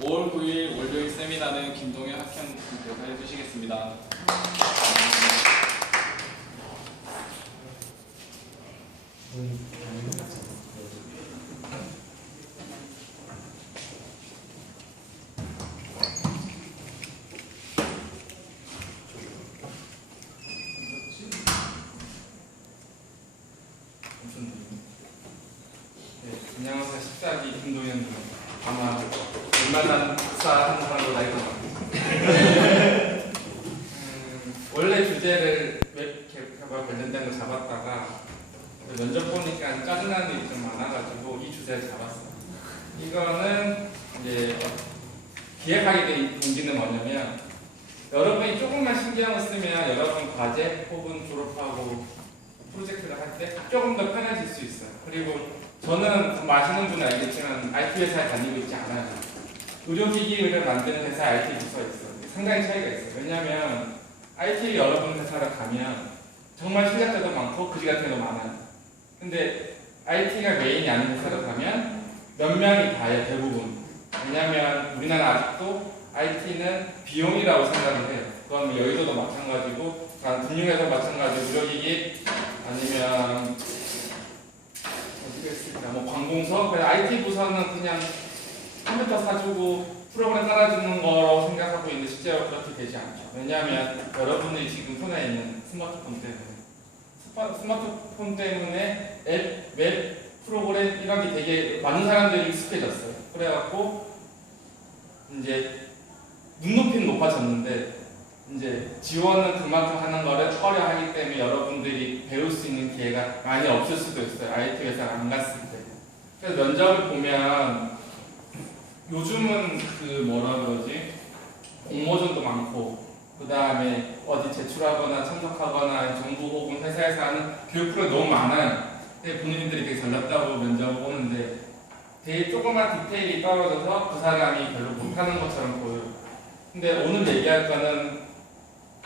5월 9일 월요일 세미나는 김동현 학생님께서 해주시겠습니다. 안녕하세요. 14기 김동현입니다. 아마 웬만한 박사 하는 사람도 나이가 많고 원래 주제를 웹 개발 관련된 거 잡았다가 면접 보니까 짜증나는 일이 좀 많아가지고 이 주제를 잡았어요. 이거는 이제 기획하게 된 동기는 뭐냐면 여러분이 조금만 신경을 쓰면 여러분 과제 혹은 졸업하고 프로젝트를 할 때 조금 더 편해질 수 있어요. 그리고 저는 아시는 분은 알겠지만 IT 회사에 다니고 있지 않아요. 의료기기를 만드는 회사에 IT 부서에 있어요. 상당히 차이가 있어요. 왜냐하면 IT 여러분 회사를 가면 정말 실력자도 많고 그지 같은 애도 많아요. 근데 IT가 메인이 아닌 회사를 가면 몇 명이 다예요, 대부분. 왜냐하면 우리나라 아직도 IT는 비용이라고 생각을 해요. 그건 여의도도 마찬가지고, 금융회사도 마찬가지고, 의료기기 아니면 뭐 관공서, IT 부서는 그냥 컴퓨터 사주고 프로그램 깔아주는 거라고 생각하고 있는데 실제로 그렇게 되지 않죠. 왜냐하면 여러분들이 지금 손에 있는 스마트폰 때문에 앱, 웹, 프로그램 이런 게 되게 많은 사람들이 익숙해졌어요. 그래갖고 이제 눈높이는 높아졌는데 이제 지원은 그만큼 하는 거를 꺼려하기 때문에 여러분들이 배울 수 있는 기회가 많이 없을 수도 있어요. IT 회사를 안 갔을 때. 그래서 면접을 보면 요즘은 뭐라 그러지? 공모전도 많고 그 다음에 어디 제출하거나 참석하거나 정부 혹은 회사에서 하는 교육 프로그램이 너무 많아요. 근데 본인들이 되게 잘났다고 면접을 오는데 되게 조그만 디테일이 떨어져서 그 사람이 별로 못하는 것처럼 보여요. 근데 오늘 얘기할 거는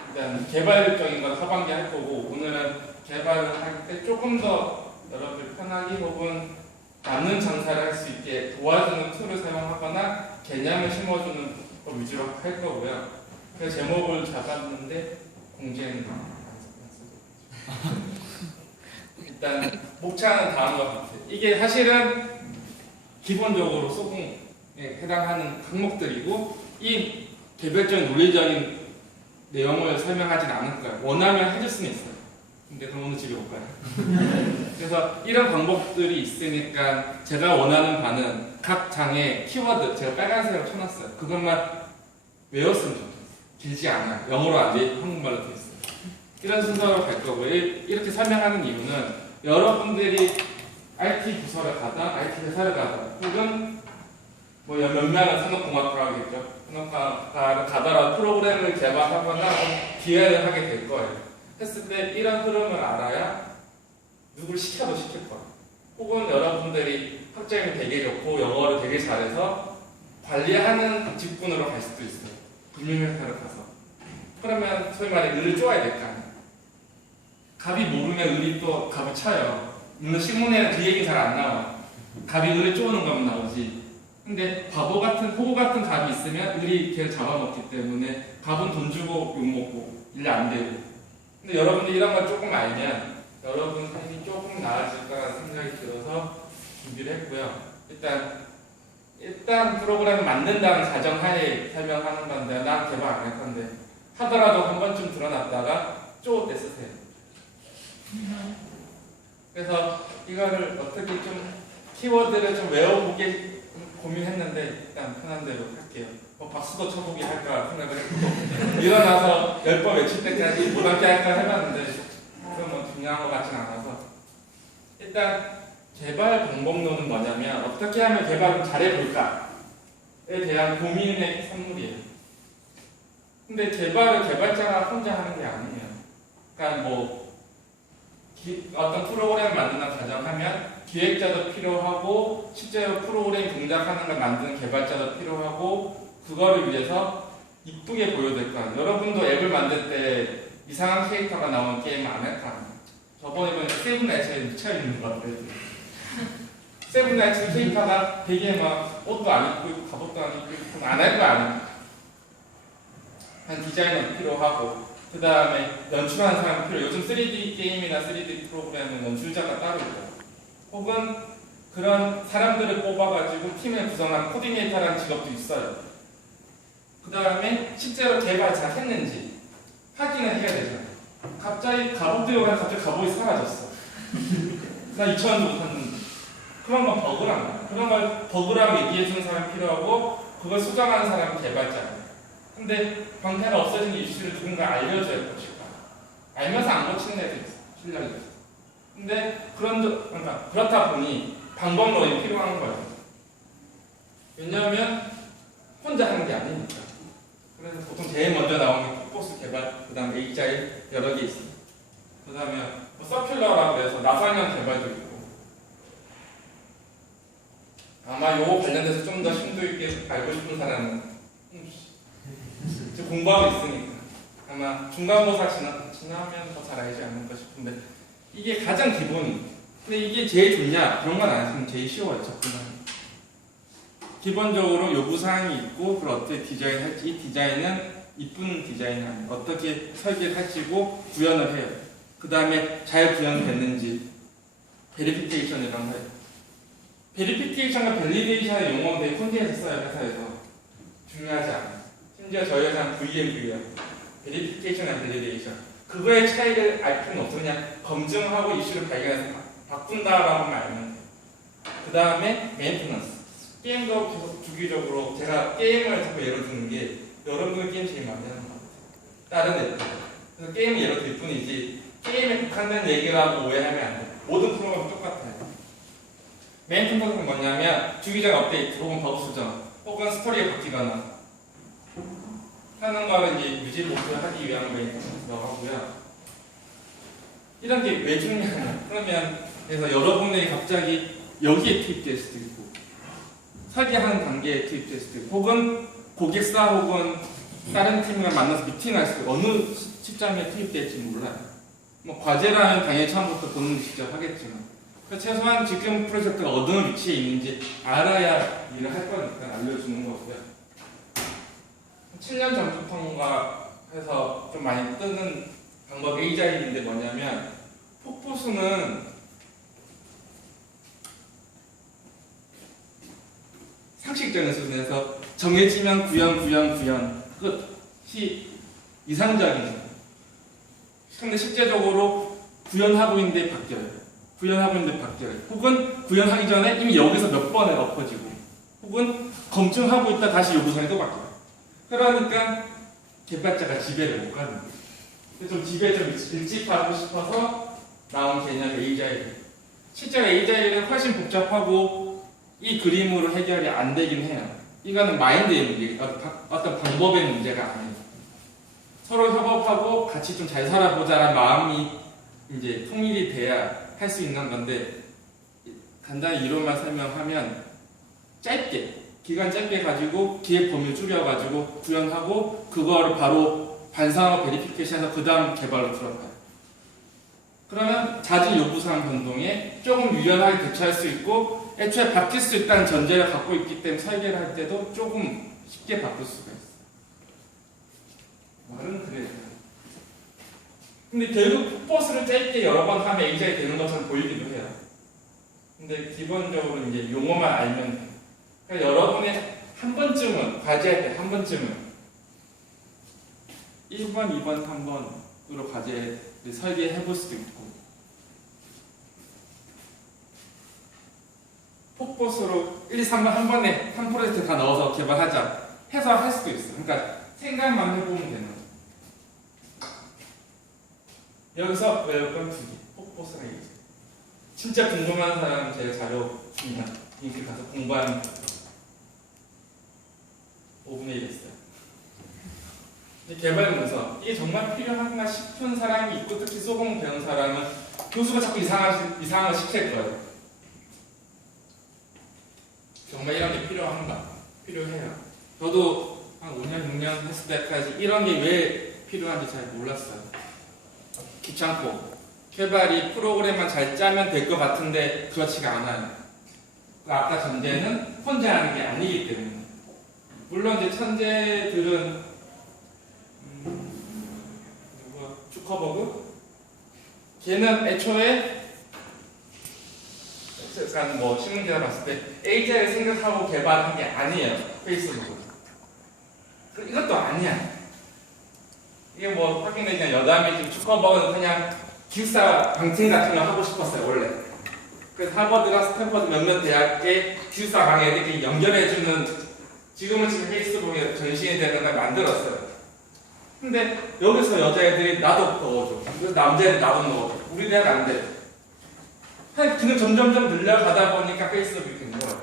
일단 개발적인 건 하반기 할 거고, 오늘은 개발을 할 때 조금 더 여러분들 편하게 혹은 맞는 장사를 할 수 있게 도와주는 툴을 사용하거나 개념을 심어주는 것 위주로 할 거고요. 그 제목을 잡았는데 공지에는 안 쓰고 일단 목차는 다음과 같아요. 이게 사실은 기본적으로 소공에 해당하는 항목들이고 이 개별적인 논리적인 내용을 설명하진 않을 거예요. 원하면 해줄 수는 있어요. 근데 그럼 오늘 집에 못 가요. 그래서 이런 방법들이 있으니까 제가 원하는 바는 각 장에 키워드 제가 빨간색으로 쳐놨어요. 그것만 외웠으면 좋겠어요. 길지 않아요. 영어로 안 돼, 한국말로 돼 있어요. 이런 순서로 갈 거고요. 이렇게 설명하는 이유는 여러분들이 IT 부서를 가다, IT 회사를 가다, 혹은 뭐 몇 명은 산업공학과를 하겠죠. 산업공학과를 가다라도 프로그램을 개발하거나 기획을 하게 될 거예요. 했을 때 이런 흐름을 알아야 누굴 시켜도 시킬 거예요. 혹은 여러분들이 학점이 되게 좋고 영어를 되게 잘해서 관리하는 직군으로 갈 수도 있어요. 금융회사를 가서. 그러면 소위 말해 을을 쪼아야 될 거 아니에요. 갑이 모르면 을이 또 갑을 쳐요. 물론 신문에는 그 얘기 잘 안 나와요. 갑이 을을 쪼는 것만 나오지. 근데 바보 같은, 호구 같은 갑이 있으면 을이 걔를 잡아먹기 때문에 갑은 돈 주고 욕먹고 일 안 되고. 근데 여러분들이 이런 걸 조금 알면 여러분 삶이 조금 나아질 거라는 생각이 들어서 준비를 했고요. 일단 프로그램을 만든다는 가정하에 설명하는 건데 난 개발 안 할 건데 하더라도 한 번쯤 드러났다가 쪼 떼쓰세요. 그래서 이거를 어떻게 좀 키워드를 좀 외워보게 고민했는데 일단 편한 대로 할게요. 박수도 쳐보기 할까 생각을 했고 일어나서 10번 외칠 때까지 못함게 할까 해봤는데 그건 뭐 중요한 것 같진 않아서 일단 개발 방법론은 뭐냐면 어떻게 하면 개발을 잘해볼까에 대한 고민의 선물이에요. 근데 개발을 개발자가 혼자 하는 게 아니에요. 그러니까 뭐 어떤 프로그램을 만든다는 가정하면 기획자도 필요하고 실제로 프로그램 동작하는 걸 만드는 개발자도 필요하고 그거를 위해서 이쁘게 보여야 될 거 아니에요. 여러분도 앱을 만들 때 이상한 캐릭터가 나오는 게임 안 할 거 아니에요. 저번에 보니까 세븐 에이스에 미쳐있는 것 같아요. 세븐나이츠 케이크가 되게 막 옷도 안 입고 있고 갑옷도 안 입고 있고 안 할 거 아니에요. 한 디자이너도 필요하고 그 다음에 연출하는 사람 필요. 요즘 3D 게임이나 3D 프로그램은 연출자가 따로 있고 혹은 그런 사람들을 뽑아가지고 팀을 구성한 코디네이터라는 직업도 있어요. 그 다음에 실제로 개발 잘 했는지 확인을 해야 되잖아요. 갑자기 갑옷 들어가면 갑자기 갑옷이 사라졌어. 나 2,000원 주고 샀는데 그런 건 버그란 거야. 그런 걸 버그라고 얘기해주는 사람이 필요하고 그걸 수정하는 사람은 개발자예요. 근데 광태가 없어진 이슈를 누군가 알려줘야 고칠까. 알면서 안 고치는 애도 있어. 실력이 있어. 근데 그러니까 그렇다 보니 방법론이 필요한 거예요. 왜냐하면 혼자 하는 게 아니니까. 그래서 보통 제일 먼저 나오는 게 폭포스 개발, 그 다음에 A자일 여러 개 있어요. 그 다음에 뭐 서큘러라고 해서 나사형 개발도 있고. 아마 요거 관련돼서 좀 더 심도 있게 알고 싶은 사람은 공부하고 있으니까 아마 중간고사 지나면 더 잘 알지 않을까 싶은데 이게 가장 기본이. 근데 이게 제일 좋냐? 그런 건 아니지만 제일 쉬워요, 접근하기. 기본적으로 요구사항이 있고 그걸 어떻게 디자인할지, 이 디자인은 이쁜 디자인이 아니에요. 어떻게 설계를 할지고 구현을 해요. 그 다음에 잘 구현됐는지 베리피케이션 이런 거예요. 베리피케이션과 밸리데이션의 용어는 되게 콘티에서 써요, 회사에서. 중요하지 않아요. 심지어 저희 회사는 VMV예요. 베리피케이션 앤 밸리데이션. 그거의 차이를 알 필요는 없어. 그냥 검증하고 이슈를 발견해서 바꾼다라고만 알면 돼요. 그 다음에 메인테넌스. 게임도 계속 주기적으로 제가 게임을 자꾸 예로 드는 게 여러분이 게임 제일 많이 하는 것 같아요. 다른 애들. 그래서 게임을 예로 들 뿐이지 게임에 국한된 얘기라고 오해하면 안 돼요. 모든 프로그램은 똑같아요. 메인테넌스는 뭐냐면 주기적 업데이트 혹은 버그 수정 혹은 스토리가 바뀌거나 하는 거를 이제 유지 목표를 하기 위한 메인테넌스라고 하고요. 이런 게 왜 중요하냐? 그러면 그래서 여러분들이 갑자기 여기에 투입될 수도 있고 설계하는 단계에 투입될 수도 있고 혹은 고객사 혹은 다른 팀을 만나서 미팅할 수도 있고 어느 시점에 투입될지 몰라요. 뭐 과제라면 당연히 처음부터 본인이 직접 하겠지만 최소한 지금 프로젝트가 어느 위치에 있는지 알아야 일을 할 거니까 알려주는 거고요. 7년 전부터인가 해서 좀 많이 뜨는 방법 A자일인데 뭐냐면 폭포수는 상식적인 수준에서 정해지면 구현 끝이 이상적이죠. 근데 실제적으로 구현하고 있는데 바뀌어요. 혹은 구현하기 전에 이미 여기서 몇 번에 엎어지고 혹은 검증하고 있다 다시 요구사항이 또 바뀌어요. 그러니까 개발자가 지배를 못 가는 거예요. 좀 지배 좀 일찍하고 싶어서 나온 개념이 A자일. 실제로 A자일은 훨씬 복잡하고 이 그림으로 해결이 안 되긴 해요. 이거는 마인드의 문제, 어떤 방법의 문제가 아니에요. 서로 협업하고 같이 좀 잘 살아보자는 마음이 이제 통일이 돼야 할 수 있는 건데 간단히 이론만 설명하면 기간 짧게 가지고 기획 범위 줄여가지고 구현하고 그거를 바로 반상업 베리피케이션해서 그 다음 개발로 들어가요. 그러면 잦은 요구사항 변동에 조금 유연하게 대처할 수 있고 애초에 바뀔 수 있다는 전제를 갖고 있기 때문에 설계를 할 때도 조금 쉽게 바꿀 수가 있어요. 말은 그래요. 근데 결국 버스를 짧게 여러 번 하면 A자이 되는 것처럼 보이기도 해요. 근데 기본적으로 이제 용어만 알면 돼요. 그러니까 여러분의 한 번쯤은 과제할 때 한 번쯤은 1번, 2번, 3번으로 과제를 설계해 볼 수도 있고 폭포수로 1, 2, 3번 한 번에 한 프로젝트 다 넣어서 개발하자 해서 할 수도 있어요. 그러니까 생각만 해보면 되는 거예요. 여기서 외울 건 2개. 폭포수랑 이거. 진짜 궁금한 사람은 제가 자료 줍니다. 링크 가서 공부하는 5분의 1 했어요. 개발 문서. 이게 정말 필요한가 싶은 사람이 있고 특히 소공 배운 사람은 교수가 자꾸 이상한 걸 시킬 거예요. 정말 이런 게 필요한가? 필요해요. 저도 한 5년, 6년 했을 때까지 이런 게 왜 필요한지 잘 몰랐어요. 귀찮고 개발이 프로그램만 잘 짜면 될 것 같은데 그렇지가 않아요. 그 아까 전제는 혼자 하는 게 아니기 때문에. 물론 이제 천재들은 누구 주커버그? 걔는 애초에 약간 뭐 신문기사 봤을 때 AI를 생각하고 개발한 게 아니에요. 페이스북은. 이것도 아니야. 이게 뭐 확인해 그냥 여담이지 주커버그는 그냥 기숙사 방청 같은 거 하고 싶었어요 원래. 그래서 하버드랑 스탠퍼드 몇몇 대학의 기숙사 강에 이렇게 연결해주는 지금 페이스북에 전신이 되는 걸 만들었어요. 근데 여기서 여자애들이 나도 넣어줘. 남자애들 나도 넣어줘. 우리 대학 안 돼. 그냥 점점점 늘려가다 보니까 페이스북이 된 거예요.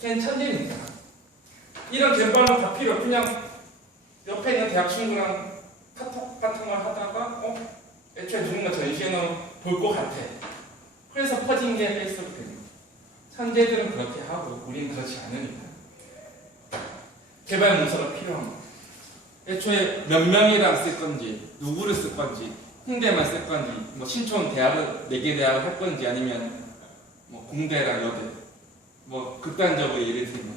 걔는 천재니까. 이런 개발은 다 필요. 그냥 옆에 있는 대학 친구랑 카톡 같은 걸 하다가 애초에 누군가 전시해놓은 볼 것 같아. 그래서 퍼진 게 페이스북입니다. 천재들은 그렇게 하고 우리는 그렇지 않으니까. 개발 문서가 필요합니다. 애초에 몇 명이랑 쓸 건지, 누구를 쓸 건지, 홍대만 쓸 건지, 뭐 신촌 대학을 4개 대학을 할 건지 아니면 뭐 공대랑 여대, 뭐 극단적으로 예를 들면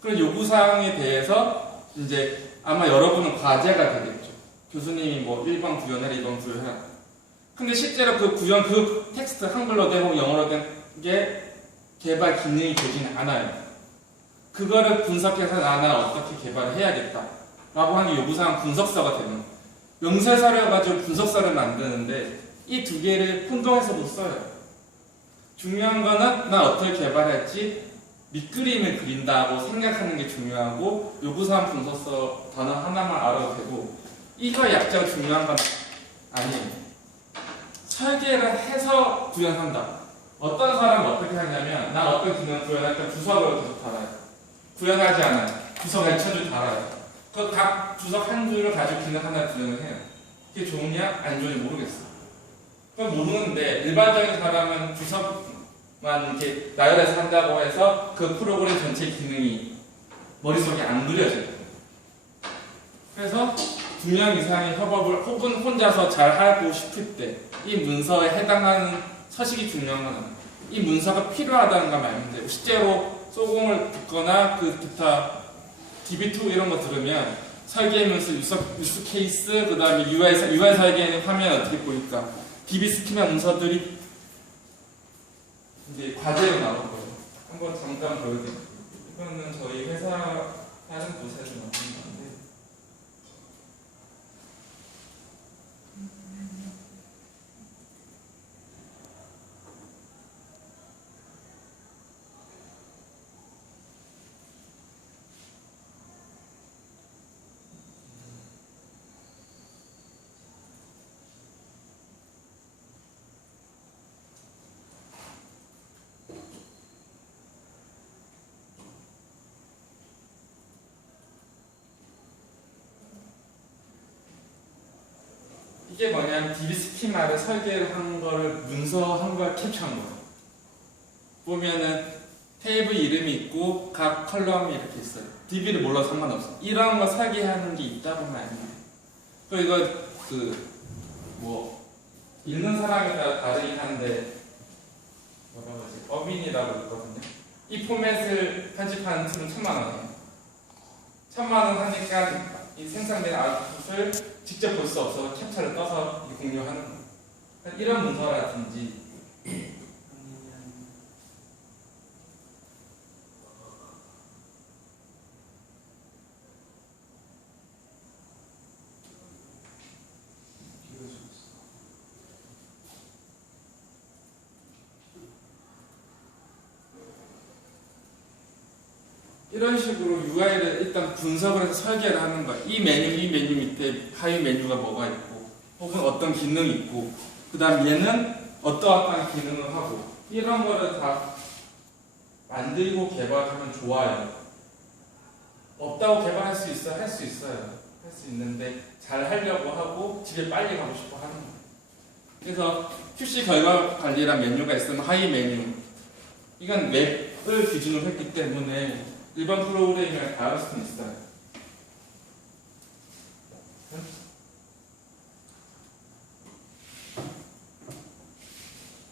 그런 요구사항에 대해서 이제 아마 여러분은 과제가 되겠죠. 교수님이 뭐 1번 구현해라, 2번 구현해라. 근데 실제로 그 구현, 그 텍스트 한글로 되고 영어로 된 게 개발 기능이 되지는 않아요. 그거를 분석해서 나는 어떻게 개발을 해야겠다 라고 하는 요구사항 분석서가 되는 거예요. 명세서를 가지고 분석서를 만드는데 이 두 개를 혼동해서도 써요. 중요한 거는 난 어떻게 개발할지 밑그림을 그린다고 생각하는 게 중요하고 요구사항 분석서 단어 하나만 알아도 되고 이거 약자가 중요한 건 아니에요. 설계를 해서 구현한다. 어떤 사람은 어떻게 하냐면 난 어떤 기능을 구현할 때 주석을 계속 달아요. 구현하지 않아요. 주석 N천줄 달아요. 그 각 주석 한 줄을 가지고 기능 하나 구현을 해요. 그게 좋으냐 안 좋은지 모르겠어. 그건 모르는데 일반적인 사람은 주석만 이렇게 나열해서 한다고 해서 그 프로그램 전체 기능이 머릿속에 안 그려져요. 그래서 2명 이상의 협업을 혹은 혼자서 잘 하고 싶을 때 이 문서에 해당하는 서식이 중요한 건 아니에요. 이 문서가 필요하다는 걸 알면 돼요. 실제로 소공을 듣거나 그 기타 DB2 이런 거 들으면 설계하면서 유스 케이스, 그 다음에 UI 설계하는 화면 어떻게 보일까? DB 스키마 문서들이 이제 과제로 나올 거예요. 한번 잠깐 보여드릴게요. 이거는 저희 회사 다른 곳에서 나온 건데. 이게 뭐냐면 DB 스키마를 설계를 한 거를 문서한 걸 캡처한 거예요. 보면은 테이블 이름이 있고 각 컬럼이 이렇게 있어요. DB를 몰라도 상관없어. 이런 거 설계하는 게 있다 보면 안 돼요. 그리고 이거 뭐 읽는 사람에 따라 다르긴 한데 뭐라고 하지? 어빈이라고 있거든요. 이 포맷을 편집하는 툴은 1000만원이에요. 1000만원 하니까 이 생성된 아웃풋을 직접 볼 수 없어서 캡처를 떠서 공유하는 거예요. 이런 문서라든지 이런 식으로 UI를 일단 분석을 해서 설계를 하는 거야. 이 메뉴 밑에 하위 메뉴가 뭐가 있고, 혹은 어떤 기능이 있고, 그 다음 얘는 어떠한 기능을 하고, 이런 거를 다 만들고 개발하면 좋아요. 없다고 개발할 수 있어? 할 수 있어요. 할 수 있는데, 잘 하려고 하고, 집에 빨리 가고 싶어 하는 거예요. 그래서 QC 결과 관리란 메뉴가 있으면 하위 메뉴. 이건 웹을 기준으로 했기 때문에 일반 프로그램이랑 다를 수는 있어요.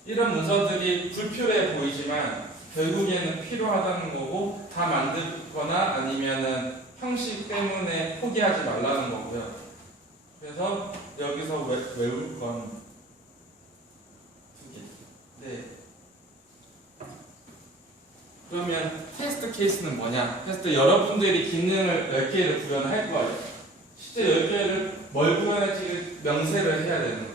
이런 문서들이 불필요해 보이지만 결국에는 필요하다는 거고 다 만들거나 아니면은 형식 때문에 포기하지 말라는 거고요. 그래서 여기서 외울 건 두 개. 네. 그러면 테스트 케이스는 뭐냐? 테스트 여러분들이 기능을 10개를 구현할 거예요. 실제 10개를 뭘 구현할지 명세를 해야 되는 거예요.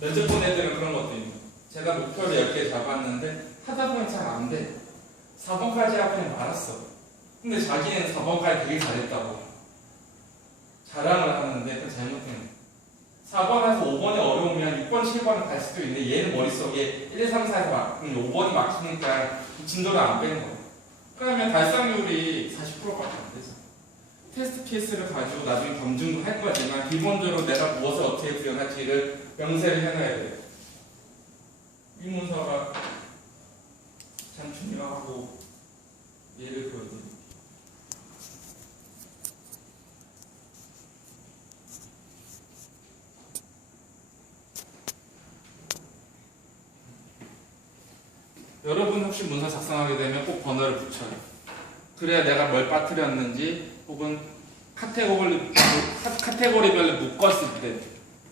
면접 본 애들은 그런 것도 있는 거예요. 제가 목표를 10개 잡았는데 하다 보니 잘 안 돼. 4번까지 하면 알았어. 근데 자기는 4번까지 되게 잘했다고 자랑을 하는데 그건 잘못된 거예요. 4번에서 5번이 어려우면 6번, 7번은 갈 수도 있는데 얘는 머릿속에 1, 2, 3, 4에서 막 5번이 막히니까 진도를 안 빼는 거예요. 그러면 달성률이 40%밖에 안 되죠. 테스트 케이스를 가지고 나중에 검증도 할 거지만 기본적으로 내가 무엇을 어떻게 구현할지를 명세를 해놔야 돼요. 이 문서가 참 중요하고 예를 보여드릴게요. 여러분 혹시 문서 작성하게 되면 꼭 번호를 붙여요. 그래야 내가 뭘 빠뜨렸는지 혹은 카테고리별로 묶었을 때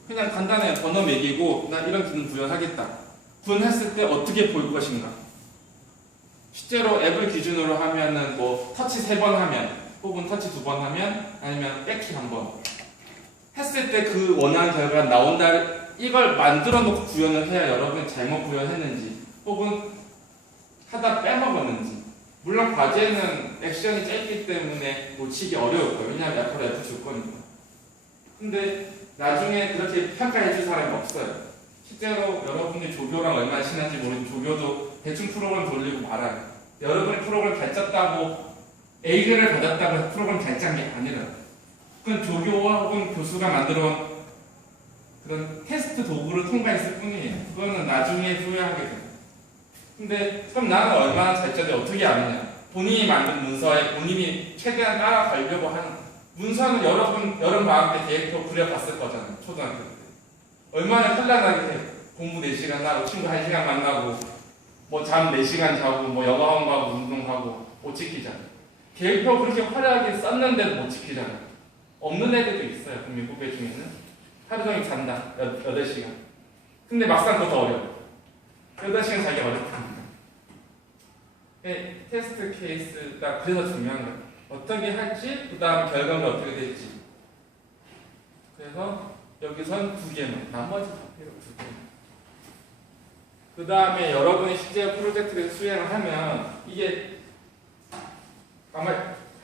그냥 간단해요. 번호 매기고 나 이런 기능 구현하겠다. 구현했을 때 어떻게 볼 것인가. 실제로 앱을 기준으로 하면은 뭐 터치 3번 하면 혹은 터치 2번 하면 아니면 백키 1번 했을 때 그 원하는 결과가 나온다. 이걸 만들어 놓고 구현을 해야 여러분이 잘못 구현했는지 혹은 하다 빼먹었는지. 물론 과제는 액션이 짧기 때문에 놓치기 어려울 거예요. 왜냐하면 앞으로 F 줄 거니까. 근데 나중에 그렇게 평가해 줄 사람이 없어요. 실제로 여러분이 조교랑 얼마나 친한지 모르는 조교도 대충 프로그램 돌리고 말아요. 여러분이 프로그램 잘 짰다고 A그를 받았다고 해서 프로그램 잘 짠 게 아니라 그건 조교와 혹은 교수가 만들어온 그런 테스트 도구를 통과했을 뿐이에요. 그거는 나중에 후회하게 돼요. 근데 그럼 나는 얼마나 잘 짜는지 어떻게 아느냐? 본인이 만든 문서에 본인이 최대한 따라가려고 하는 문서는 여러분 방학 때 계획표 그려봤을 거잖아요. 초등학교 때. 얼마나 현란하게 해요. 공부 4시간 하고 친구 1시간 만나고 뭐 잠 4시간 자고 뭐 영어학원 가고 운동하고 못 지키잖아요. 계획표 그렇게 화려하게 썼는데도 못 지키잖아요. 없는 애들도 있어요. 국민 후배 중에는. 하루 종일 잔다. 8시간. 근데 막상 그것도 어려워. 8시간 자기 어렵답니다. 테스트 케이스가 그래서 중요한 거예요. 어떻게 할지, 그 다음 결과가 어떻게 될지. 그래서 여기선 2개만, 나머지 다 필요 2개만. 그 다음에 여러분이 실제 프로젝트를 수행을 하면 이게 아마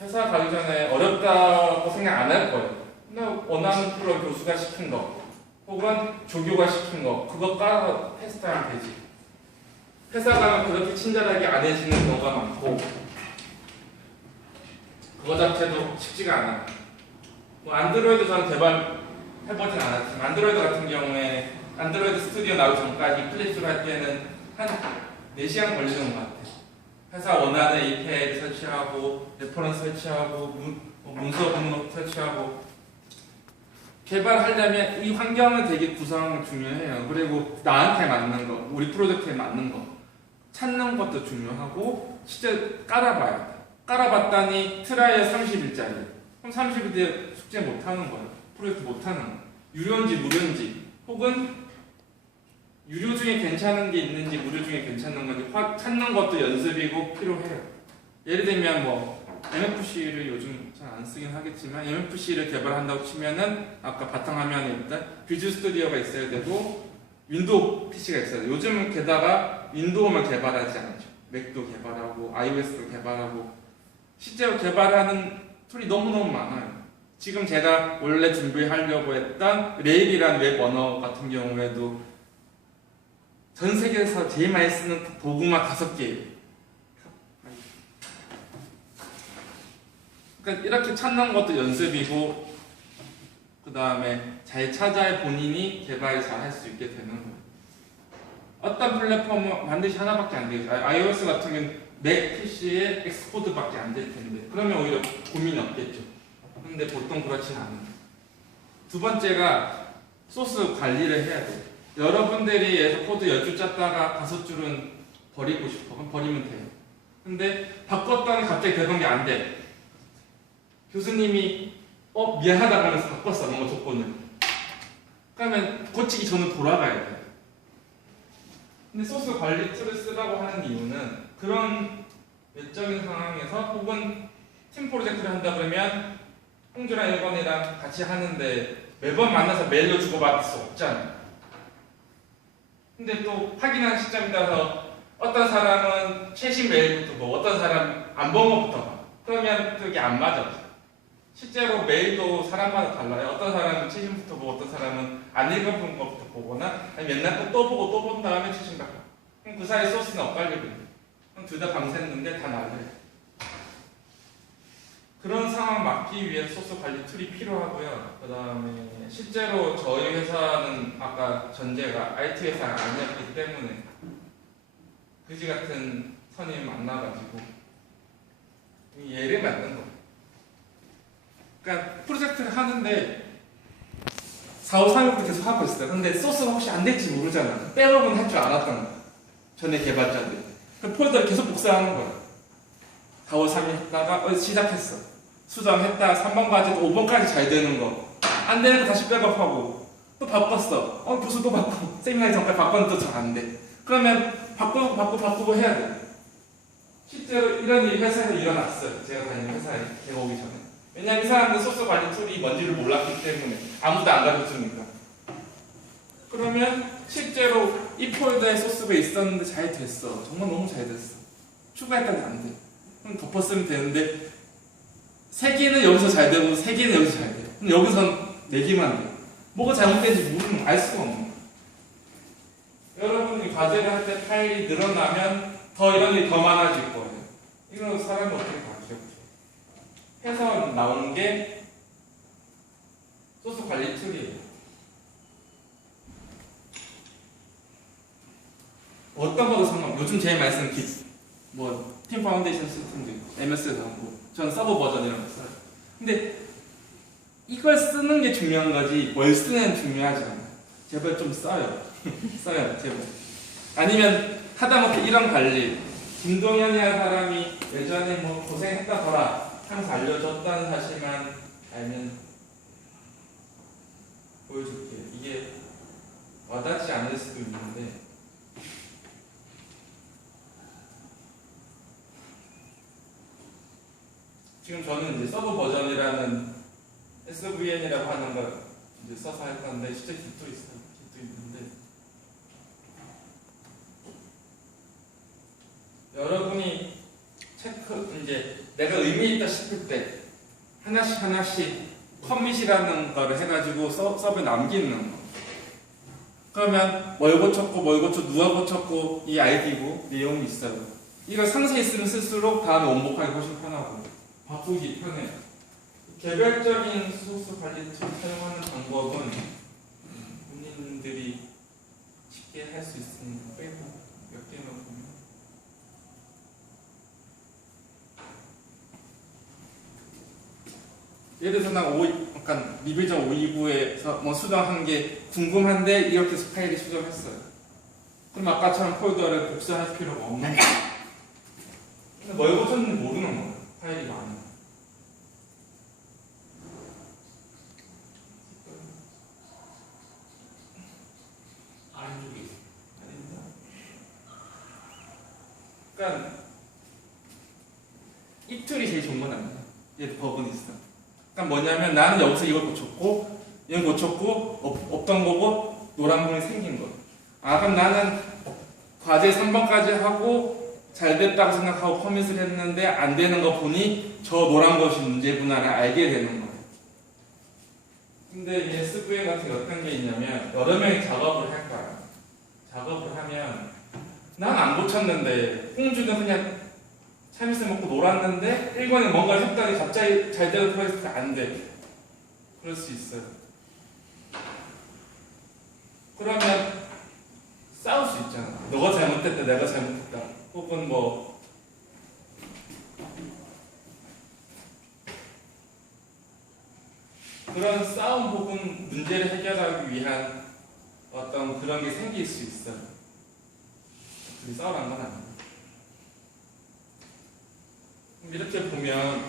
회사 가기 전에 어렵다고 생각 안 할 거예요. 그냥 원하는 프로 교수가 시킨 거, 혹은 조교가 시킨 거, 그거 깔아서 테스트하면 되지. 회사 가면 그렇게 친절하게 안 해주는 경우가 많고 그거 자체도 쉽지가 않아요. 뭐 안드로이드 저는 개발해보진 않았지만 안드로이드 같은 경우에 안드로이드 스튜디오 나오기 전까지 클립스를 할 때는 한 4시간 걸리는 것 같아요. 회사 원하는 API 설치하고 레퍼런스 설치하고 문서 등록 설치하고 개발하려면 이 환경은 되게 구성 중요해요. 그리고 나한테 맞는 거, 우리 프로젝트에 맞는 거 찾는 것도 중요하고 실제 깔아봐야 돼. 깔아봤더니 트라이얼 30일짜리. 그럼 30일 뒤에 숙제 못하는 거예요. 프로젝트 못하는 거예요. 유료인지 무료인지 혹은 유료 중에 괜찮은 게 있는지 무료 중에 괜찮은 건지 찾는 것도 연습이고 필요해요. 예를 들면 뭐 MFC를 요즘 잘 안 쓰긴 하겠지만 MFC를 개발한다고 치면은 아까 바탕화면에 일단 비주얼 스튜디오가 있어야 되고 윈도우 PC가 있어요. 요즘은 게다가 윈도우만 개발하지 않죠. 맥도 개발하고 iOS도 개발하고 실제로 개발하는 툴이 너무너무 많아요. 지금 제가 원래 준비하려고 했던 레일이라는 웹 언어 같은 경우에도 전 세계에서 제일 많이 쓰는 도구만 5개예요. 그러니까 이렇게 찾는 것도 연습이고 그 다음에 잘 찾아야 본인이 개발 잘 할 수 있게 되는 거예요. 어떤 플랫폼은 반드시 하나밖에 안 돼요. iOS 같은 경우는 맥 PC에 엑스코드밖에 안 될 텐데 그러면 오히려 고민이 없겠죠. 근데 보통 그렇진 않아요. 두 번째가 소스 관리를 해야 돼요. 여러분들이 코드 10줄 짰다가 5줄은 버리고 싶어. 그럼 버리면 돼요. 근데 바꿨더니 갑자기 되던 게 안 돼. 교수님이 미안하다고 하면서 바꿨어. 뭔가 조건을. 그러면 고치기 전에 돌아가야 돼. 근데 소스 관리 툴을 쓰라고 하는 이유는 그런 외적인 상황에서 혹은 팀 프로젝트를 한다 그러면 홍주랑 일본이랑 같이 하는데 매번 만나서 메일로 주고받을 수 없잖아요. 근데 또 확인하는 시점에 따라서 어떤 사람은 최신 메일부터 보고 어떤 사람 안 본 것부터 봐. 그러면 그게 안 맞아. 실제로 메일도 사람마다 달라요. 어떤 사람은 최신부터 보고 어떤 사람은 안 읽어본 것부터 보거나 아니면 옛날 거 또 보고 또 본 다음에 최신 거 봐. 그럼 그 사이 소스는 엇갈리거든요. 그럼 둘 다 밤샜는데 다 날려요. 그런 상황 막기 위해 소스 관리 툴이 필요하고요. 그 다음에 실제로 저희 회사는 아까 전제가 IT 회사가 아니었기 때문에 그지 같은 선임을 만나가지고 예를 만든 거예요. 그러니까 프로젝트를 하는데 4, 5, 3일부터 계속 하고 있어요. 근데 소스가 혹시 안 될지 모르잖아. 백업은 할 줄 알았던 거야. 전에 개발자들. 그 폴더를 계속 복사하는 거야. 4, 5, 3일 했다가 시작했어. 수정했다. 3번 과제도 5번까지 잘 되는 거. 안 되는 거 다시 백업하고 또 바꿨어. 교수 또 바꾸고 세미나에 잠깐 바꿨는데 또 잘 안 돼. 그러면 바꾸고 해야 돼. 실제로 이런 일이 회사에서 일어났어요. 제가 다니는 회사에 제가 오기 전에. 왜냐면 이 사람들 소스 관리 툴이 뭔지를 몰랐기 때문에 아무도 안 가르쳐주니까. 그러면 실제로 이 폴더에 소스가 있었는데 잘 됐어. 정말 너무 잘 됐어. 추가했더니 안 돼. 그럼 덮었으면 되는데 3개는 여기서 잘 되고 3개는 여기서 잘 돼. 근데 여기선 4개만 돼. 뭐가 잘못된지 모르면 알 수가 없는 거야. 여러분이 과제를 할 때 파일이 늘어나면 더 이런 일이 더 많아질 거예요. 이건 사람이 어떻게 가르쳐요? 해서 나온 게 소스 관리 툴이에요. 어떤 거도 상관없어요. 요즘 제일 많이 쓰는 팀 파운데이션 시스템도 있고 MS도 하고 저는 서버 버전이라고 써요. 근데 이걸 쓰는 게 중요한 거지 뭘 쓰는 중요하지 않아요. 제발 좀 써요. 써요 제발. 아니면 하다못해 이런 관리 김동현이라는 사람이 예전에 뭐 고생했다더라 하면서 알려줬다는 사실만 알면 보여줄게요. 이게 와닿지 않을 수도 있는데 지금 저는 이제 서브 버전이라는 SVN이라고 하는 걸 이제 써서 할 건데 실제 깃도 있어요. 깃도 있는데 여러분이 체크 이제 내가 의미 있다 싶을 때 하나씩 커밋이라는 거를 해가지고 서브에 남기는 거. 그러면 뭘 고쳤고 누가 고쳤고 이 아이디고 내용이 있어요. 이걸 상세히 쓰면 쓸수록 다음에 원복하기 훨씬 편하고 바꾸기 편해요. 개별적인 소스 관리 툴 사용하는 방법은 본인들이 쉽게 할 수 있으니까 빼고 몇 개만 보면 예를 들어서 난 약간 리비전 529에서 뭐 수정한 게 궁금한데 이렇게 파일이 수정했어요. 그럼 아까처럼 폴더를 복사할 필요가 없는 거예요. 근데 뭘 고쳤는지 모르는 거예요. 파일이 많아요. 아래쪽에 있어요. 아닙니다. 그러니까 이 툴이 제일 좋은 건 아니에요. 얘 버그는 있어. 그러니까 뭐냐면 나는 여기서 이걸 고쳤고 이건 고쳤고 없던 거고 노란 부분이 생긴 거. 그럼 나는 과제 3번까지 하고 잘 됐다고 생각하고 커밋을 했는데 안 되는 거 보니 저 노란 것이 문제구나를 알게 되는 거예요. 근데 이 SVN 같은 게 어떤 게 있냐면 여러 명이 작업을 할 거야. 작업을 하면 난 안 고쳤는데 홍주는 그냥 참이슬 먹고 놀았는데 1번에 뭔가를 했더니 갑자기 잘 되는 프로젝트가 안 돼. 그럴 수 있어요. 그러면 싸울 수 있잖아. 너가 잘못했다, 내가 잘못했다. 혹은 뭐 그런 싸움 혹은 문제를 해결하기 위한 어떤 그런 게 생길 수 있어요. 둘이 싸우라는 건 아니에요. 이렇게 보면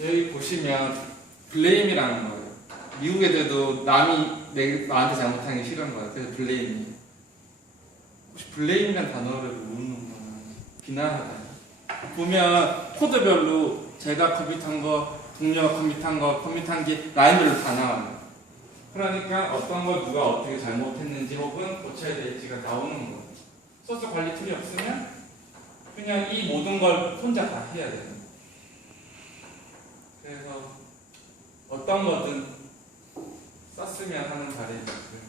여기 보시면 블레임이라는 거예요. 미국 애들도 남이 나한테 잘못한 게 싫은 거예요. 그래서 블레임이에요. 혹시 블레임이라는 단어를 모르는 거는 비난하다. 보면 코드별로 제가 컴퓨터한 거, 동료가 컴퓨터한 거, 컴퓨터한 게 라인별로 다 나와요. 그러니까 어떤 걸 누가 어떻게 잘못했는지 혹은 고쳐야 될지가 나오는 거예요. 소스 관리 툴이 없으면 그냥 이 모든 걸 혼자 다 해야 돼요. 그래서 어떤 거든 썼으면 하는 바람이 있고요.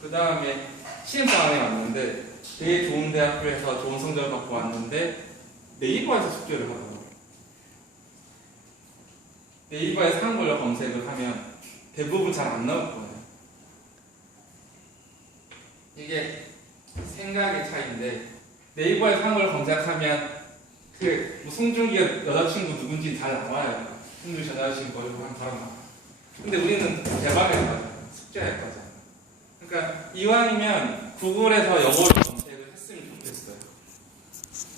그 다음에 시험장에 왔는데 되게 좋은 대학교에서 좋은 성적을 갖고 왔는데 네이버에서 숙제를 하더라고요. 네이버에서 한글로 검색을 하면 대부분 잘 안 나올 거예요. 이게 생각의 차이인데 네이버에서 한글로 검색하면 그 송중기가 여자친구 누군지 잘 나와요. 송중기 여자친구 얼굴 한 사람 나와. 근데 우리는 대박에 가잖아요. 숙제에 가잖아요. 그러니까 이왕이면 구글에서 영어로 검색을 했으면 좋겠어요.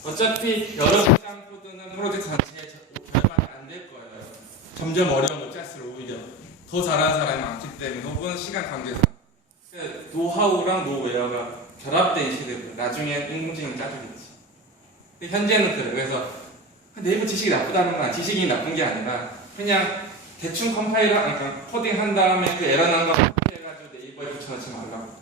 어차피 여러 시장 코드는 프로젝트 전체에 절반이 안 될 거예요. 점점 어려운 걸 짤수록 오히려 더 잘하는 사람이 많기 때문에 혹은 시간 관계상 노하우랑 노웨어가 결합된 시대고요. 나중에 인공지능 짜주겠지. 현재는 그래요. 그래서 네이버 지식이 나쁘다는 건 지식이 나쁜 게 아니라 그냥 대충 컴파일을 그러니까 코딩 한 다음에 그 에러 나는 거 해가지고 네이버에 붙여넣지 말라고.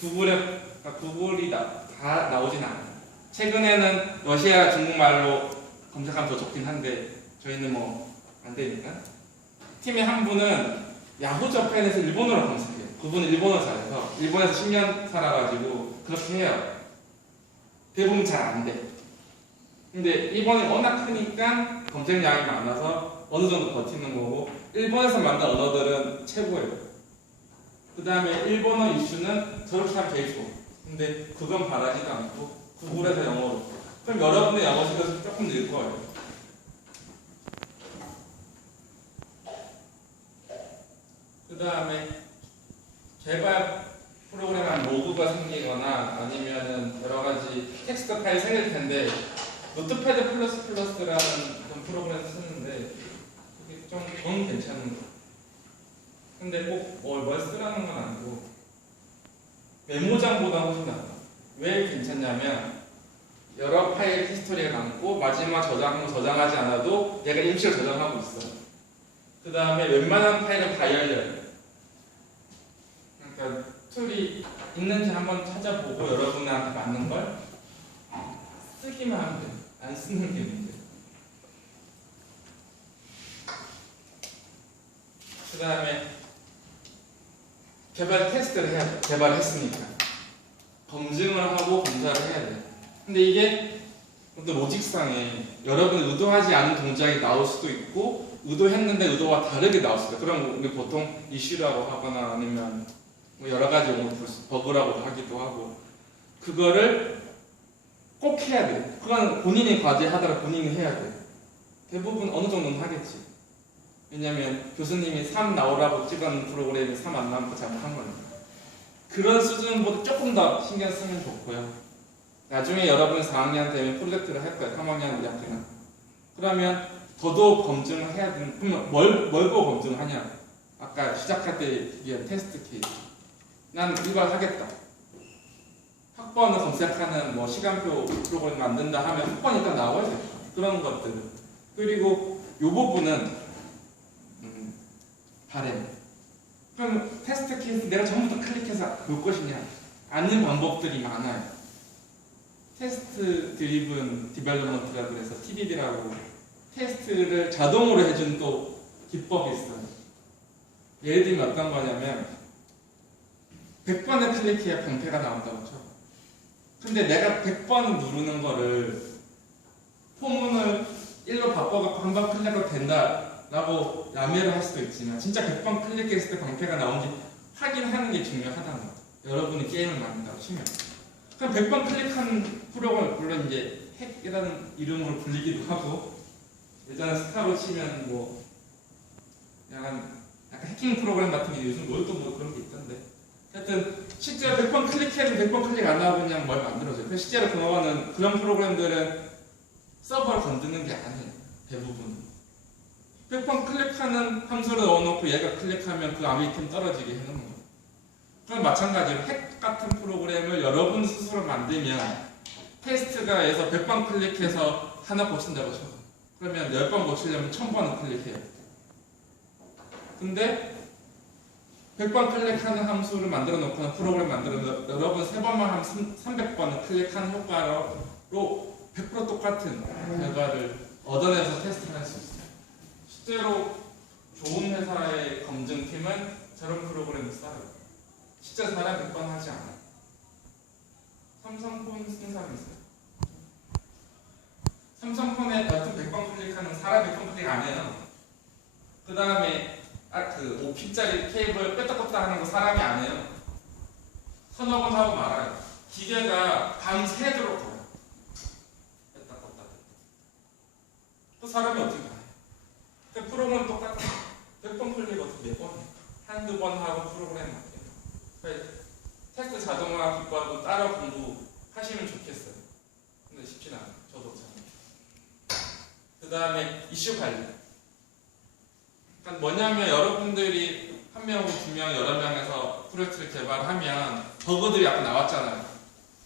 구글이 다 나오진 않아요. 최근에는 러시아 중국말로 검색하면 더 좋긴 한데 저희는 뭐 안 되니까. 팀의 한 분은 야후 저펜에서 일본어로 검색해요. 그분은 일본어 잘해서 일본에서 10년 살아가지고 그렇게 해요. 대부분 잘 안 돼. 근데 일본이 워낙 크니까 검색량이 많아서 어느 정도 버티는 거고 일본에서 만든 언어들은 최고예요. 그 다음에 일본어 이슈는 저렇게 하면 제일 좋아. 근데 그건 바라지도 않고 구글에서 영어로. 그럼 여러분의 영어 실력이 조금 늘 거예요. 그 다음에 개발 프로그램 로그가 생기거나 아니면은 여러 가지 텍스트 파일이 생길 텐데 노트패드 플러스라는 그런 프로그램을 쓰는데 이게 좀 저는 괜찮은 거. 근데 꼭 뭘 쓰라는 건 아니고 메모장보다 훨씬 낫다. 왜 괜찮냐면 여러 파일 히스토리가 남고 마지막 저장은 저장하지 않아도 얘가 임시로 저장하고 있어. 그 다음에 웬만한 파일은 다 열려요. 그러니까 툴이 있는지 한번 찾아보고 여러분한테 맞는 걸 쓰기만 하면 돼요. 안 쓰는 게 문제예요. 그 다음에 개발 테스트를 해야 돼요. 개발했으니까. 검증을 하고 검사를 해야 돼요. 근데 이게 또 로직상에 여러분이 의도하지 않은 동작이 나올 수도 있고 의도했는데 의도와 다르게 나올 수도 있어요. 그럼 우리 보통 이슈라고 하거나 아니면 뭐 여러 가지 버그라고 하기도 하고 그거를 꼭 해야 돼요. 그건 본인이 과제하더라도 본인이 해야 돼요. 대부분 어느 정도는 하겠지. 왜냐면 교수님이 3 나오라고 찍은 프로그램이 3 안 나오면 잘못한 거니까. 그런 수준보다 조금 더 신경 쓰면 좋고요. 나중에 여러분 4학년 되면 프로젝트를 할 거예요. 3학년, 2학년. 그러면 더더욱 검증을 해야 되는, 그러면 뭘 보고 검증을 하냐? 아까 시작할 때 얘기한 테스트 케이스. 난 이걸 하겠다. 학번을 검색하는 뭐 시간표 프로그램 만든다 하면 학번이 일단 나와야 돼요. 그런 것들. 그리고 이 부분은 바램. 그럼 테스트 케이스 내가 전부 다 클릭해서 볼 것이냐? 아는 방법들이 많아요. 테스트 드리븐 디벨롭먼트라고 그래서 TDD라고 테스트를 자동으로 해준 또 기법이 있어요. 예를 들면 어떤 거냐면 100번을 클릭해야 방패가 나온다고 쳐. 근데 내가 100번 누르는 거를 포문을 1로 바꿔갖고 한 번 클릭해도 된다라고 야매를 할 수도 있지만 진짜 100번 클릭했을 때 방패가 나온지 확인하는 게 중요하다는 거예요. 여러분이 게임을 만든다고 치면. 그럼 100번 클릭한 프로그램, 물론 이제 핵이라는 이름으로 불리기도 하고, 예전에 스타로 치면 뭐, 약간 해킹 프로그램 같은 게 요즘 또 뭐 그런 게 있던데. 하여튼, 실제로 100번 클릭해도 100번 클릭 안 하고 그냥 뭘 만들어줘요. 실제로 그런 프로그램들은 서버를 건드는 게 아니에요. 대부분. 100번 클릭하는 함수를 넣어놓고 얘가 클릭하면 그 아이템 떨어지게 해놓는 거예요. 그럼 마찬가지로 핵 같은 프로그램을 여러분 스스로 만들면 테스트가 해서 100번 클릭해서 하나 고친다고 쳐. 그러면 10번 고치려면 1000번은 클릭해요. 근데 100번 클릭하는 함수를 만들어 놓거나 프로그램 만들어 놓고 여러분 3번만 하면 300번을 클릭하는 효과로 100% 똑같은 결과를 얻어내서 테스트를 할 수 있어요. 실제로 좋은 회사의 검증팀은 저런 프로그램을 써요. 진짜 사람 100번 하지 않아요. 삼성폰 쓴 사람 있어요. 삼성폰에 버튼 100번 클릭하는 사람 100번 클릭 안 해요. 그 다음에 그 5핀짜리 케이블 뺐다 껐다 하는 거 사람이 안 해요. 서너 번 하고 말아요. 기계가 밤새도록 걸어요. 뺐다 껐다. 또 사람이 어떻게 해요? 그 프로그램은 똑같아. 100번 클릭 어떻게 4번? 한두 번 하고 프로그램 맞게. 테스트 자동화 기법은 따라 공부하시면 좋겠어요. 근데 쉽진 않아요. 저도 잘. 그 다음에 이슈 관리. 그러니까 뭐냐면 여러분들이 한 명, 두 명, 여러 명에서 프로젝트를 개발하면 버그들이 아까 나왔잖아요.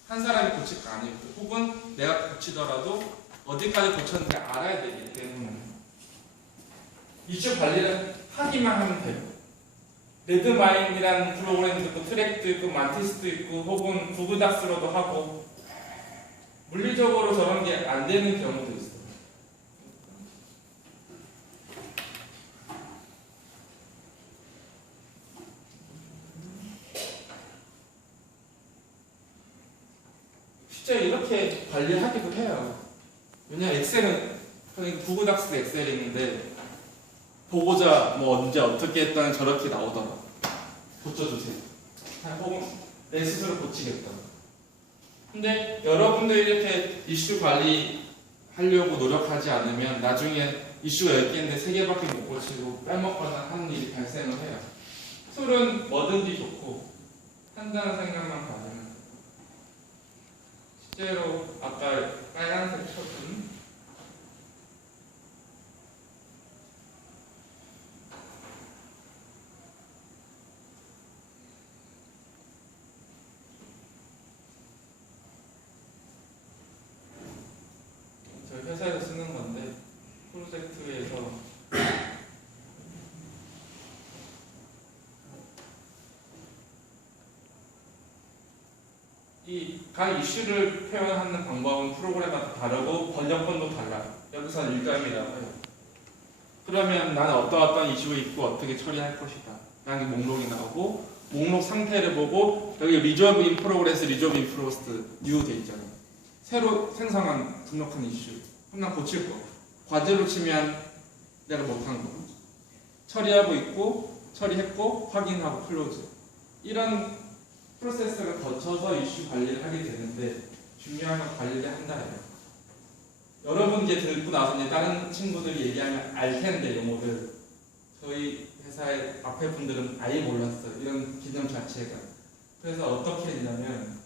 한 사람이 고칠 거 아니고 혹은 내가 고치더라도 어디까지 고쳤는지 알아야 되기 때문에 이슈 관리를 하기만 하면 돼요. 레드마인이라는 프로그램도 있고 트랙도 있고 만티스도 있고 혹은 구글닥스로도 하고 물리적으로 저런 게 안 되는 경우도 있어요. 실제 이렇게 관리하기도 해요. 왜냐면 엑셀은 구글닥스 엑셀이 있는데 보고자 뭐 언제 어떻게 했다는 저렇게 나오더라. 고쳐주세요. 혹은 내 스스로 고치겠다. 근데 여러분들이 이렇게 이슈 관리하려고 노력하지 않으면 나중에 이슈가 10개인데 3개밖에 못 고치고 빼먹거나 하는 일이 발생을 해요. 툴은 뭐든지 좋고 한다는 생각만 가지면 실제로 아까 빨간색 쳤던 저희 회사에서 쓰는 건데 프로젝트에서 이 각 이슈를 표현하는 방법은 프로그램마다 다르고 번역본도 달라요. 여기서는 일감이라고 해요. 그러면 나는 어떤 이슈가 있고 어떻게 처리할 것이다. 라는 게 목록이 나오고 목록 상태를 보고 여기 리조브 인 프로그레스, 리조브 인 프로스트 뉴 돼 있잖아요. 새로 생성한 등록한 이슈. 그럼 난 고칠 거. 과제로 치면 내가 못한 거. 처리하고 있고 처리했고 확인하고 클로즈. 이런 프로세스를 거쳐서 이슈 관리를 하게 되는데 중요한 건 관리를 한다예요. 여러분 이제 듣고 나서 이제 다른 친구들이 얘기하면 알 텐데 용어를 저희 회사의 앞에 분들은 아예 몰랐어요. 이런 개념 자체가. 그래서 어떻게 했냐면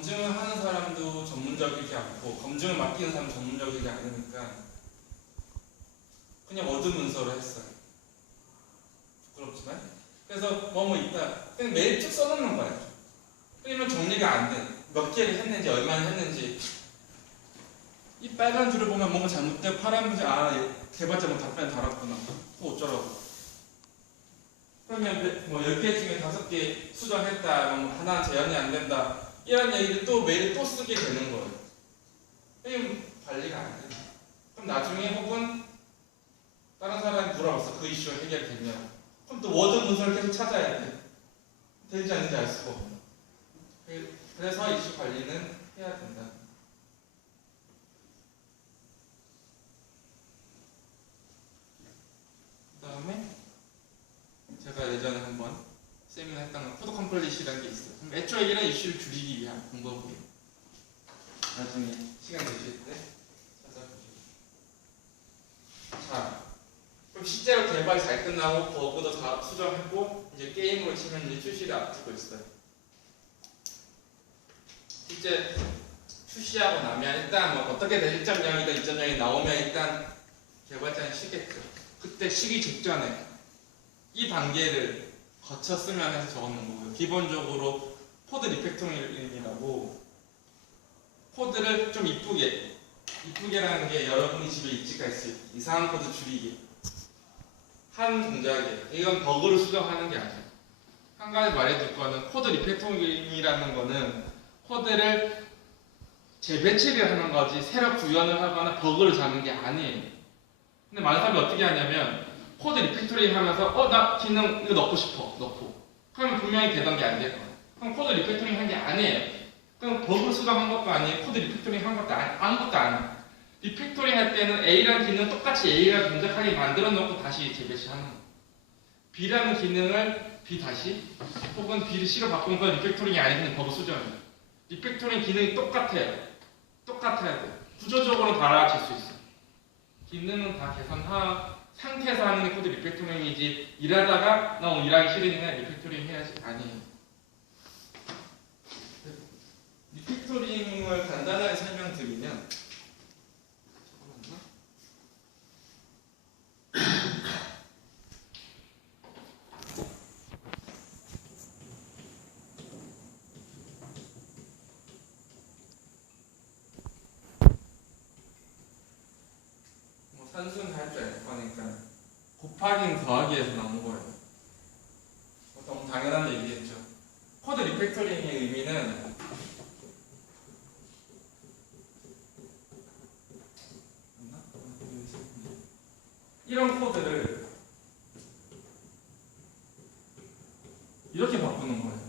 검증을 하는 사람도 전문적이지 않고 검증을 맡기는 사람도 전문적이지 않으니까 그냥 워드 문서로 했어요. 부끄럽지만. 그래서 뭐뭐 있다. 그냥 매일 쭉 써놓는 거예요. 그러면 정리가 안 돼. 몇 개를 했는지 얼마나 했는지. 이 빨간 줄을 보면 뭔가 잘못되고 파란 줄 개발자 뭐 답변 달았구나. 또 어쩌라고. 그러면 뭐 10개 중에 5개 수정했다. 뭐 하나 제한이 안 된다. 이런 얘기를 또 매일 또 쓰게 되는 거예요. 그럼 관리가 안 돼. 그럼 나중에 혹은 다른 사람이 물어봤어. 그 이슈가 해결됐냐고. 그럼 또 워드 문서를 계속 찾아야 돼. 되지 않는지 알 수가 없네. 그래서 이슈 관리는 해야 된다. 그 다음에 제가 예전에 한번 세미나 했던 건 코드 컴플릿이라는 게 있어요. 애초에 이런 이슈를 줄이기 위한 방법이에요. 나중에 시간 되실 때 찾아보시고. 자, 그럼 실제로 개발이 잘 끝나고 버그도 다 수정했고 이제 게임으로 치면 이제 출시를 앞두고 있어요. 실제 출시하고 나면 일단 뭐 어떻게 된 1.0이든 2.0이 나오면 일단 개발자는 쉬겠죠. 그때 쉬기 직전에 이 단계를 거쳤으면 해서 적어놓은 거고요. 기본적으로 코드 리팩토링이라고 코드를 좀 이쁘게라는 게 여러분이 집에 있지가 있어요. 이상한 코드 줄이기 한 동작이에요. 이건 버그를 수정하는 게 아니에요. 한 가지 말해둘 거는 코드 리팩토링이라는 거는 코드를 재배치를 하는 거지 새로 구현을 하거나 버그를 잡는 게 아니에요. 근데 많은 사람이 어떻게 하냐면 코드 리팩토링 하면서 나 기능 이거 넣고 싶어 넣고 그러면 분명히 되던 게 안 될 거예요. 그럼 코드 리팩토링 한 게 아니에요. 그럼 버그 수정한 것도 아니에요. 코드 리팩토링 한 것도 아무것도 아니에요. 리팩토링 할 때는 A라는 기능 똑같이 A가 동작하게 만들어 놓고 다시 재배치하는 거예요. B라는 기능을 B 다시 혹은 B를 C로 바꾸는 건 리팩토링이 아니고 버그 수정이에요. 리팩토링 기능이 똑같아야 돼요. 구조적으로 달라질 수 있어요. 기능은 다 계산한 상태에서 하는 게 코드 리팩토링이지 일하다가 나 오늘 일하기 싫으니까 리팩토링 해야지 아니에요. 리팩토링을 간단하게 설명드리면 산수는 할 줄 알 거니까 곱하기는 더하기에서 나온 거예요. 너무 당연한 얘기겠죠. 코드 리팩토링의 의미는 이런 코드를 이렇게 바꾸는 거예요.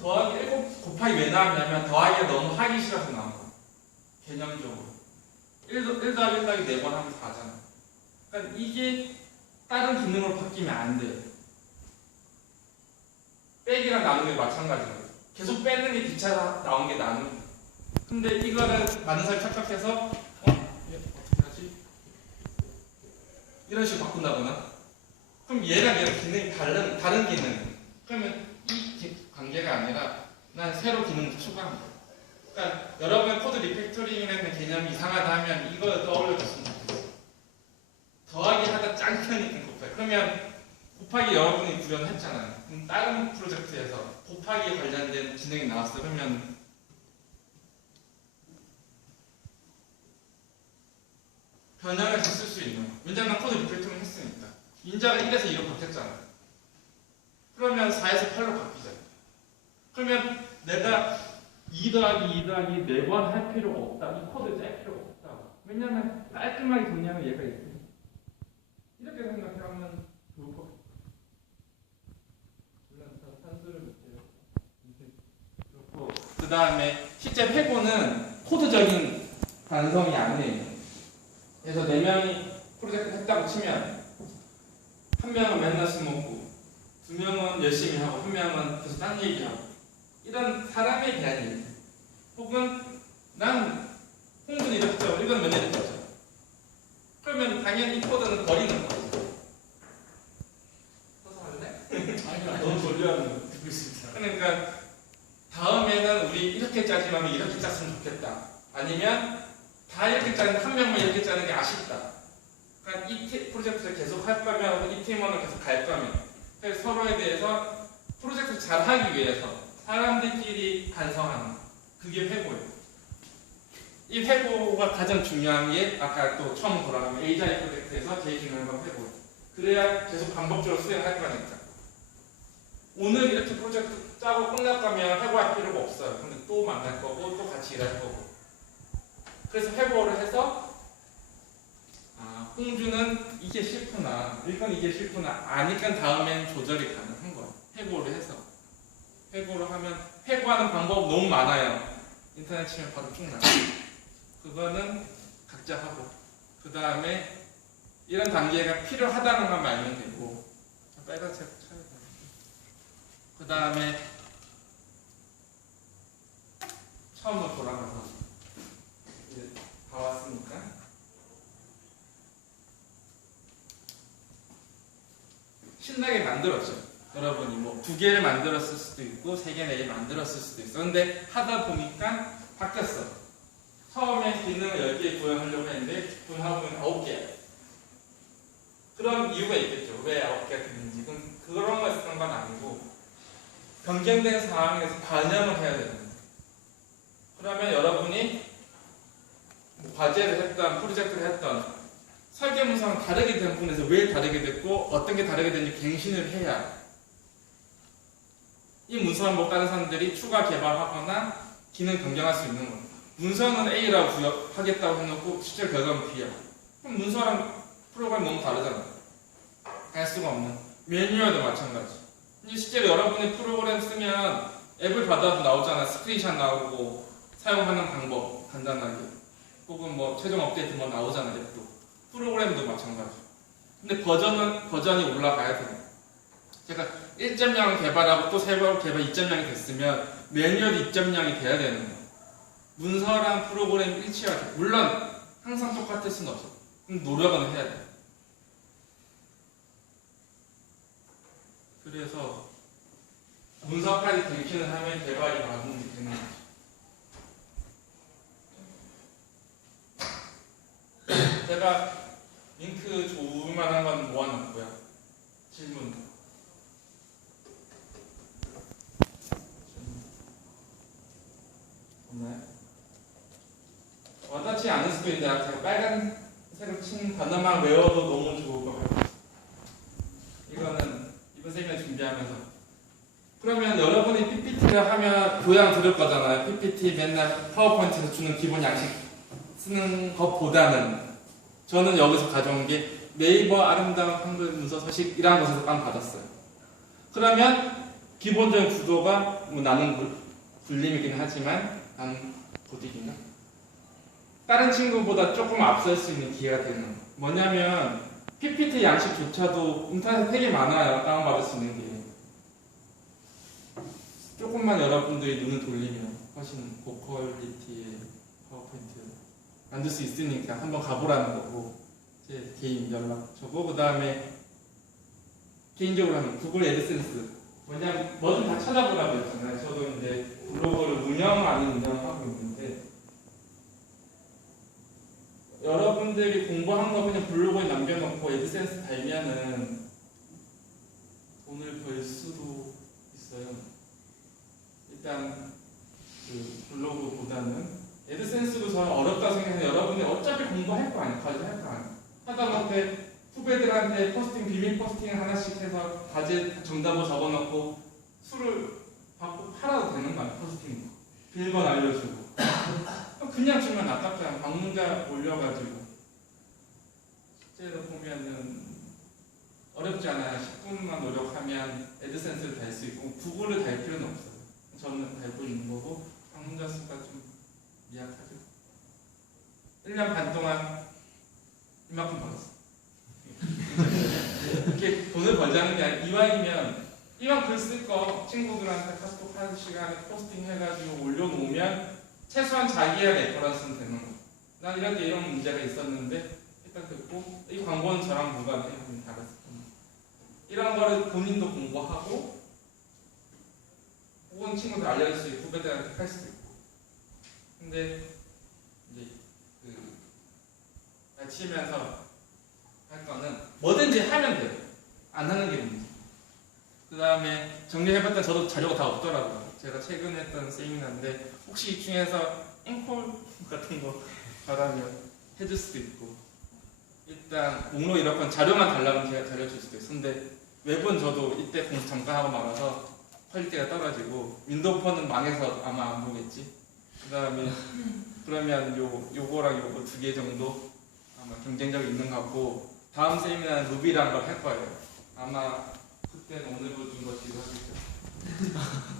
더하기 7 곱하기 왜 나왔냐면 더하기가 너무 하기 싫어서 나온 거예요. 개념적으로. 1 더하기 1 더하기 4번 하면 4잖아. 그러니까 이게 다른 기능으로 바뀌면 안 돼요. 빼기랑 나누기 마찬가지예요. 계속 빼는 게 귀찮아 나온 게 나누기. 근데 이거를 많은 사람이 착각해서 이게 어떻게 하지? 이런 식으로 바꾼다거나 그럼 얘랑 기능이 다른 기능 그러면 이 관계가 아니라 난 새로 기능을 추가한 거예요. 그러니까 여러분의 코드 리팩토링이라는 개념이 이상하다 하면 이거 떠올려 줬으면 좋겠어요. 더하기 하다 짱크니까 곱하기. 그러면 곱하기 여러분이 구현을 했잖아요. 그럼 다른 프로젝트에서 곱하기에 관련된 기능이 나왔어요. 그러면 변형해서 쓸 수 있는 거예요. 왜냐하면 코드 리팩토링 했으니까. 인자가 1에서 2로 바뀌었잖아요. 그러면 4에서 8로 바뀌잖아요. 그러면 내가 2 더하기 2 더하기 4번 할 필요가 없다. 이 코드 짤 필요가 없다. 왜냐면 깔끔하게 정리하면 얘가 있으니. 이렇게 생각하면 좋을 것 같아요. 물론 산수를 못해요. 그렇고 그 다음에 실제 회고는 코드적인 반성이 아니에요. 그래서 4명이 프로젝트 했다고 치면 한 명은 맨날 술 먹고 2명은 열심히 하고 1명은 계속 딴 얘기하고 이런 사람에 대한 얘기 혹은 난 홍준이 이렇게 죠 이건 몇 년이 됐죠. 그러면 당연히 이 코드는 버리는 거죠. 써서 할래? 아니 너무 졸려하는 거 듣고 있습니다. 그러니까 다음에는 우리 이렇게 짜지만 이렇게 짰으면 좋겠다. 아니면 다 이렇게 짜는 한 명만 이렇게 짜는 게 아쉽다. 그러니까 이 프로젝트를 계속 할 거면 이 팀원을 계속 갈 거면 그래서 서로에 대해서 프로젝트를 잘 하기 위해서 사람들끼리 반성하는 거. 그게 회고예요. 이 회고가 가장 중요한 게 아까 또 처음 돌아가면 에이자일 프로젝트에서 제일 중요한 건 회고예요. 그래야 계속 반복적으로 수행할 거니까. 오늘 이렇게 프로젝트 짜고 끝날 거면 회고할 필요가 없어요. 근데 또 만날 거고 또 같이 일할 거고. 그래서 회고를 해서 홍주는 이게 싫구나, 이건 이게 싫구나 아니까 다음엔 조절이 가능한 거예요. 회고를 해서. 회고를 하면 회고하는 방법 너무 많아요. 인터넷 치면 바로 쭉 나와요. 그거는 각자 하고 그 다음에 이런 단계가 필요하다는 것만 알면 되고 빨간색 쳐야 돼요. 그 다음에 처음으로 돌아가서 이제 다 왔으니까 신나게 만들었죠. 여러분이 뭐 2개를 만들었을 수도 있고 3개, 4개 만들었을 수도 있어. 근데 하다 보니까 바뀌었어. 처음에 기능을 10개 구현하려고 했는데 구현하고 보면 9개야. 그런 이유가 있겠죠. 왜 9개가 됐는지. 그런 거 있었던 건 아니고 변경된 상황에서 반영을 해야 되는 거예요. 그러면 여러분이 뭐 과제를 했던 프로젝트를 했던 설계 문서랑 다르게 된 부분에서 왜 다르게 됐고 어떤 게 다르게 됐는지 갱신을 해야 이 문서를 못 가는 사람들이 추가 개발하거나 기능 변경할 수 있는 거예요. 문서는 A라고 하겠다고 해놓고 실제 결과는 B야. 그럼 문서랑 프로그램 너무 다르잖아. 할 수가 없는. 매뉴얼도 마찬가지. 이제 실제로 여러분이 프로그램 쓰면 앱을 받아도 나오잖아. 스크린샷 나오고 사용하는 방법 간단하게. 혹은 뭐 최종 업데이트 뭐 나오잖아. 앱도. 프로그램도 마찬가지. 근데 버전이 올라가야 돼요. 제가 1.0을 개발하고 또 새로 개발 2.0이 됐으면 매뉴얼 2.0이 돼야 되는 거예요. 문서랑 프로그램 일치하게. 물론 항상 똑같을 수는 없어. 그럼 노력은 해야 돼. 그래서 문서까지 갱신을 하면 개발이 마무리되는 거죠. 제가 링크 좋을 만한 건 모아놨고요. 질문. 없나요? 와닿지 않을 수도 있는데 제가 빨간색으로 친 단어만 외워도 너무 좋을 것 같아요. 이거는 이번 세미나 준비하면서 그러면 여러분이 PPT를 하면 교양 들을 거잖아요. PPT 맨날 파워포인트에서 주는 기본 양식 쓰는 것보다는 저는 여기서 가져온 게 네이버 아름다운 한글 문서 서식이라는 것에서 빵 받았어요. 그러면 기본적인 구도가 뭐 나는 굴림이긴 하지만 나는 고딕인가? 다른 친구보다 조금 앞설 수 있는 기회가 되는 거. 뭐냐면 PPT 양식조차도 인터넷에 되게 많아요. 다운받을 수 있는 게. 조금만 여러분들이 눈을 돌리면 훨씬 고퀄리티의 파워포인트 만들 수 있으니까 한번 가보라는 거고 제 개인 연락 저거 그 다음에 개인적으로 하면 구글 애드센스 뭐냐면 뭐든 다 찾아보라고 했잖아요. 저도 이제 블로그를 운영 아닌 운영하고 있는데 여러분들이 공부한 거 그냥 블로그에 남겨놓고 애드센스 달면은 돈을 벌 수도 있어요. 일단 그 블로그보다는 애드센스도 저는 어렵다 생각해서 여러분이 어차피 공부할 거 아니에요. 과제할 거 아니에요. 하다못해 후배들한테 포스팅 비밀 포스팅 하나씩 해서 과제 정답을 적어놓고 수를 받고 팔아도 되는 거 아니에요. 포스팅 비밀번호 알려주고 그냥 주면 아깝잖아요. 방문자 올려가지고 실제로 보면은 어렵지 않아요. 10분만 노력하면 애드센스를 달 수 있고 구글을 달 필요는 없어요. 저는 달고 있는 거고 방문자 수가 좀 미약하죠. 1년 반 동안 이만큼 벌었어요. 이렇게 돈을 벌자는 게 아니라 이왕이면 이왕 글 쓸 거 친구들한테 카톡 하는 시간에 포스팅 해가지고 올려놓으면 최소한 자기의 레퍼런스는 되는 거예요. 난 이런 게 이런 문제가 있었는데 일단 듣고 이 광고는 저랑 무관해요. 이런 거를 본인도 공부하고 본 친구들 알려줄 수 있고 후배들한테 할 수도 있고. 근데 이제 치면서 할 거는 뭐든지 하면 돼요. 안 하는 게 문제. 그 다음에 정리해봤더니 저도 자료가 다 없더라고요. 제가 최근에 했던 세미나인데 혹시 이 중에서 앵콜 같은 거 바라면 해줄 수도 있고, 일단 목록 이런 건 자료만 달라면 제가 자료 줄 수도 있어요. 근데 웹은 저도 이때 공부 잠깐 하고 말아서 퀄리티가 떨어지고 윈도우 폰은 망해서 아마 안 보겠지. 그 다음에 그러면 요거랑 요거 두 개 정도 아마 경쟁력이 있는 것 같고, 다음 세미나는 루비란 걸 할 거예요. 아마 그때는 오늘 보여준 거 지금 하겠죠.